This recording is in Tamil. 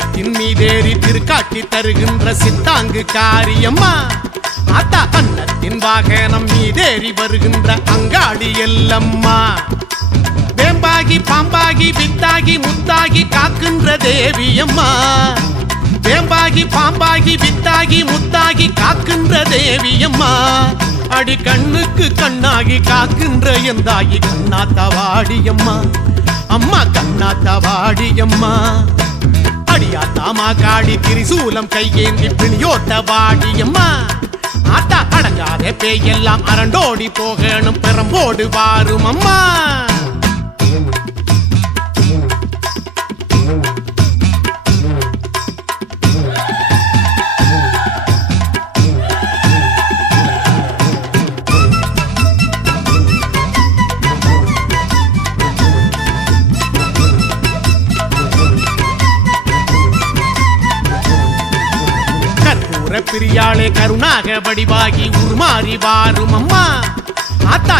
சிங்கத்தின் மீதேறி திருக்காட்டி தருகின்ற சித்தாங்கு காரியம்மா ஆத்தா அன்னத்தின் வாகனம் மீதேறி வருகின்ற அங்காளி எல்லம்மா வேம்பாகி பாம்பாகி வித்தாகி முத்தாகி காக்கின்ற தேவியம்மா வேம்பாகி பாம்பாகி வித்தாகி முத்தாகி காக்கின்ற தேவியம்மா அடி கண்ணுக்கு கண்ணாகி காக்கின்ற எந்தாகி கண்ணாத்தவாடியம்மா அம்மா கண்ணாத்தவாடியம்மா அடியாத்தாமா காடி திரிசூலம் கையேந்தி பிணியோட்ட வாடியம்மா ஆத்தா அடங்காத பேயெல்லாம் அரண்டோடி போகணும் பெரம்போடு வாரும் அம்மா பிரியாளே கருணாக வடிவாகி உருமாறி வாரும் அம்மா ஆத்தா